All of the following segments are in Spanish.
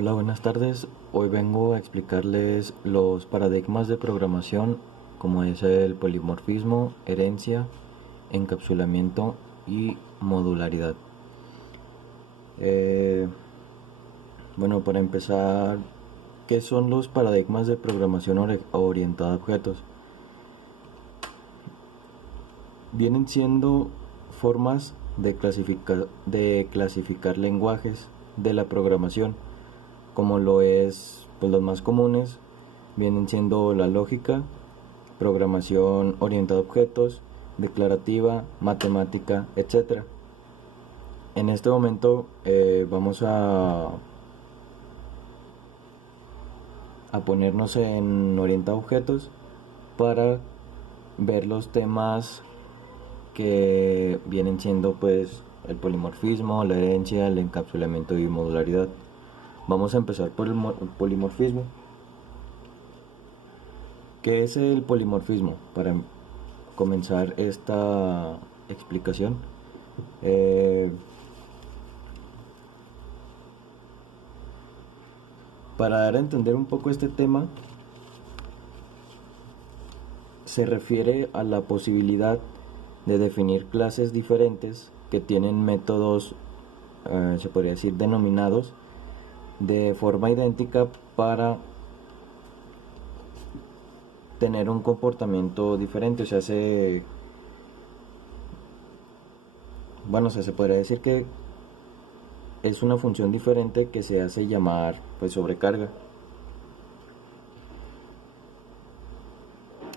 Hola, buenas tardes. Hoy vengo a explicarles los paradigmas de programación, como es el polimorfismo, herencia, encapsulamiento y modularidad. Eh, para empezar, ¿qué son los paradigmas de programación orientada a objetos? Vienen siendo formas de clasificar lenguajes de la programación, como lo es, pues los más comunes vienen siendo la lógica, programación orientada a objetos, declarativa, matemática, etc. En este momento vamos a ponernos en orientado a objetos para ver los temas que vienen siendo pues el polimorfismo, la herencia, el encapsulamiento y modularidad. Vamos a empezar por el polimorfismo. ¿Qué es el polimorfismo? Para comenzar esta explicación, para dar a entender un poco este tema, se refiere a la posibilidad de definir clases diferentes que tienen métodos, se podría decir, denominados de forma idéntica para tener un comportamiento diferente. Se podría decir que es una función diferente que se hace llamar pues sobrecarga.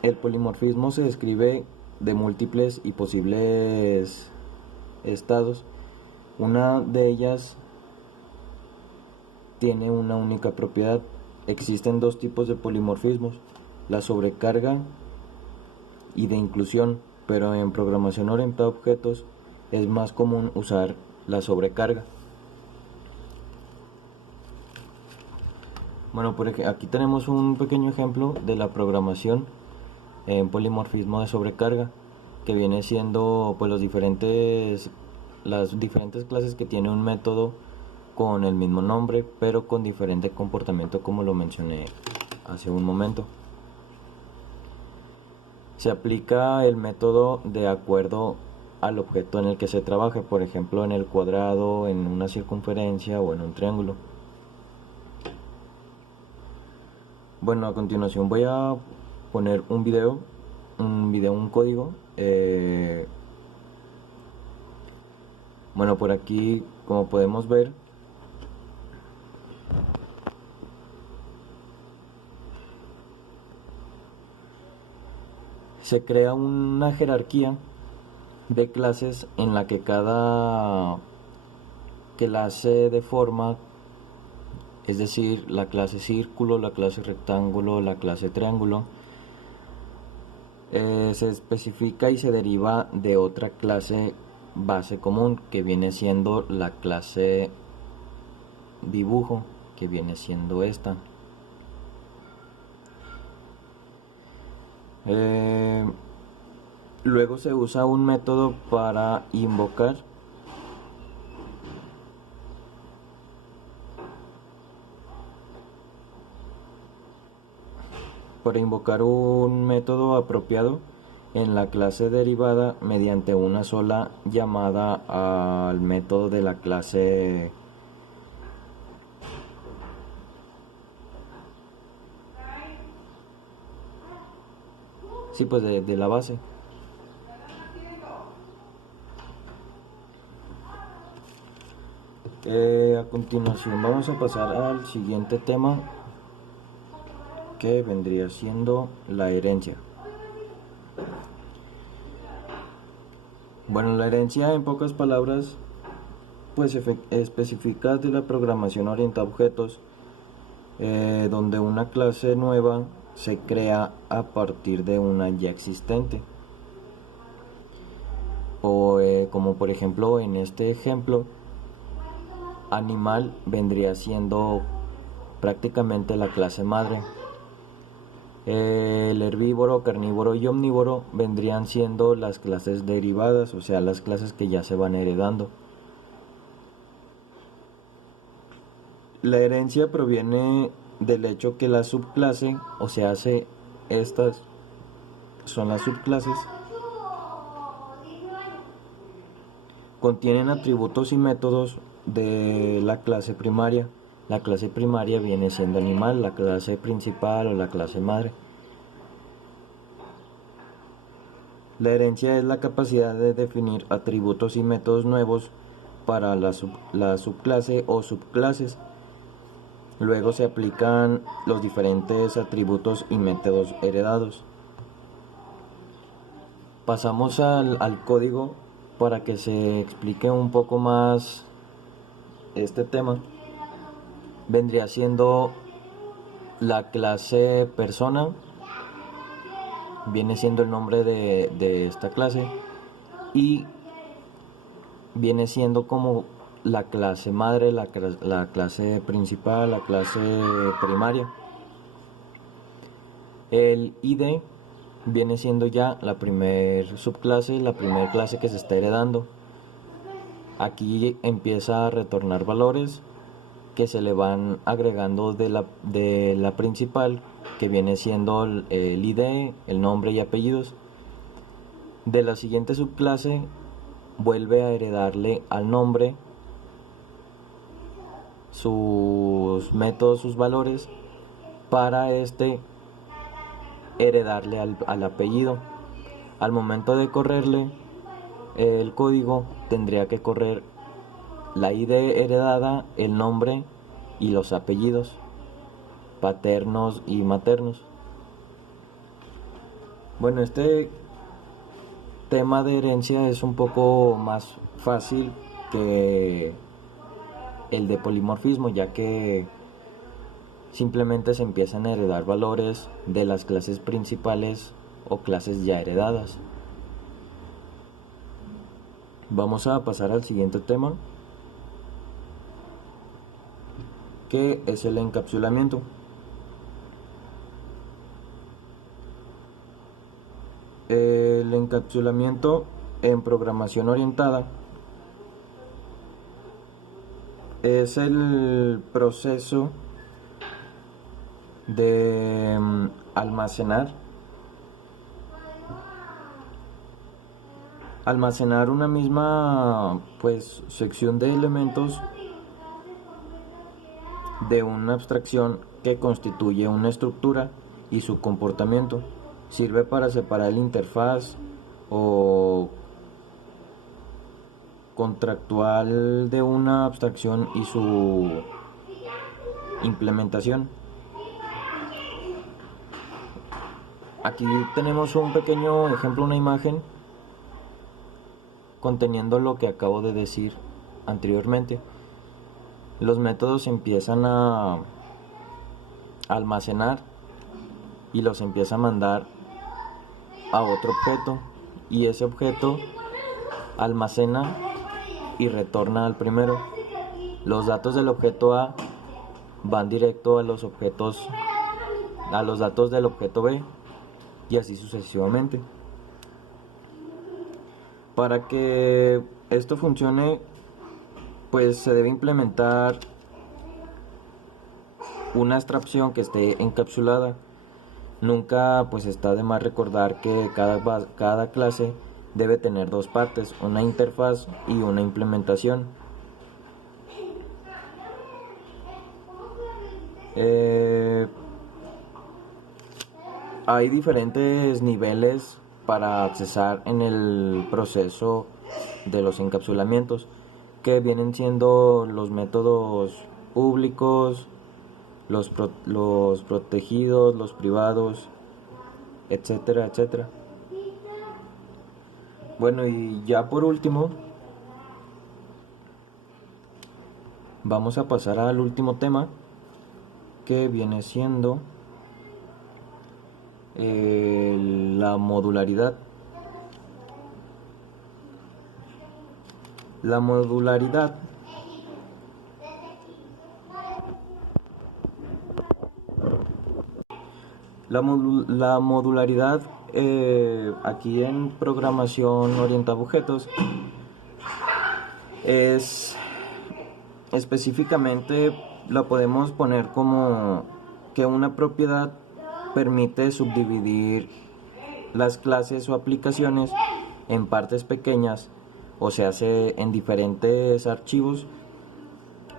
El polimorfismo se describe de múltiples y posibles estados. Una de ellas tiene una única propiedad. Existen dos tipos de polimorfismos: la sobrecarga y de inclusión, pero en programación orientada a objetos es más común usar la sobrecarga. Aquí tenemos un pequeño ejemplo de la programación en polimorfismo de sobrecarga, que viene siendo pues las diferentes clases que tiene un método con el mismo nombre pero con diferente comportamiento, como lo mencioné hace un momento. Se aplica el método de acuerdo al objeto en el que se trabaje, por ejemplo en el cuadrado, en una circunferencia o en un triángulo. A continuación voy a poner un código. Por aquí, como podemos ver, se crea una jerarquía de clases en la que cada clase de forma, es decir, la clase círculo, la clase rectángulo, la clase triángulo, se especifica y se deriva de otra clase base común, que viene siendo la clase dibujo, que viene siendo esta. Luego se usa un método para invocar un método apropiado en la clase derivada mediante una sola llamada al método de la clase de la base. A continuación vamos a pasar al siguiente tema, que vendría siendo la herencia. La herencia, en pocas palabras, pues específica de la programación orientada a objetos, donde una clase nueva se crea a partir de una ya existente. Como por ejemplo en este ejemplo, animal vendría siendo prácticamente la clase madre. El herbívoro, carnívoro y omnívoro vendrían siendo las clases derivadas, o sea, las clases que ya se van heredando. La herencia proviene del hecho que la subclase, o sea, estas son las subclases, contienen atributos y métodos de la clase primaria. La clase primaria viene siendo animal, la clase principal o la clase madre. La herencia es la capacidad de definir atributos y métodos nuevos para la subclase o subclases. Luego se aplican los diferentes atributos y métodos heredados. Pasamos al código para que se explique un poco más este tema. Vendría siendo la clase persona, viene siendo el nombre de esta clase, y viene siendo como la clase madre, la clase principal, la clase primaria. El ID viene siendo ya la primer subclase, la primera clase que se está heredando. Aquí empieza a retornar valores que se le van agregando de la principal, que viene siendo el ID, el nombre y apellidos. De la siguiente subclase vuelve a heredarle al nombre sus métodos, sus valores, para heredarle al apellido. Al momento de correrle el código, tendría que correr la ID heredada, el nombre y los apellidos paternos y maternos. Bueno, este tema de herencia es un poco más fácil que el de polimorfismo, ya que simplemente se empiezan a heredar valores de las clases principales o clases ya heredadas. Vamos a pasar al siguiente tema, que es el encapsulamiento. El encapsulamiento en programación orientada es el proceso de almacenar una misma sección de elementos de una abstracción que constituye una estructura y su comportamiento. Sirve para separar la interfaz o contractual de una abstracción y su implementación. Aquí tenemos un pequeño ejemplo, una imagen conteniendo lo que acabo de decir anteriormente. Los métodos empiezan a almacenar y los empieza a mandar a otro objeto, y ese objeto almacena y retorna al primero. Los datos del objeto A van directo a los datos del objeto B, y así sucesivamente. Para que esto funcione, se debe implementar una abstracción que esté encapsulada. Nunca está de más recordar que cada clase debe tener dos partes, una interfaz y una implementación. Hay diferentes niveles para accesar en el proceso de los encapsulamientos, que vienen siendo los métodos públicos, los protegidos, los privados, etcétera, etcétera. Bueno, y ya por último, vamos a pasar al último tema, que viene siendo la modularidad. La modularidad aquí en programación orientada a objetos es Específicamente la podemos poner como que una propiedad permite subdividir las clases o aplicaciones en partes pequeñas o se hace en diferentes archivos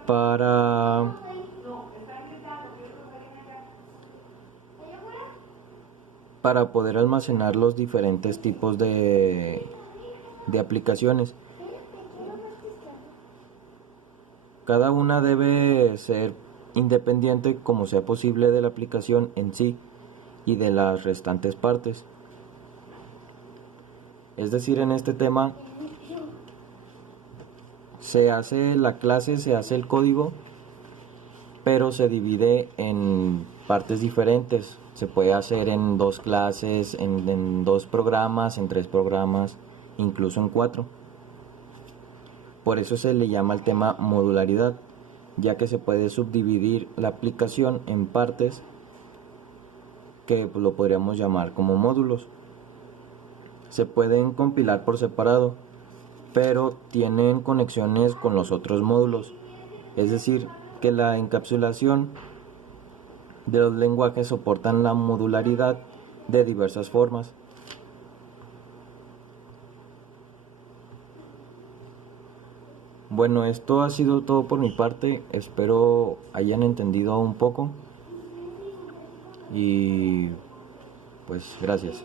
para poder almacenar los diferentes tipos de aplicaciones. Cada una debe ser independiente como sea posible de la aplicación en sí y de las restantes partes. Es decir, en este tema se hace la clase, se hace el código, pero se divide en partes diferentes. Se puede hacer en 2 clases, en 2 programas, en 3 programas, incluso en 4. Por eso se le llama el tema modularidad, ya que se puede subdividir la aplicación en partes que lo podríamos llamar como módulos. Se pueden compilar por separado, pero tienen conexiones con los otros módulos. Es decir, que la encapsulación de los lenguajes soportan la modularidad de diversas formas. Bueno, esto ha sido todo por mi parte. Espero hayan entendido un poco y pues gracias.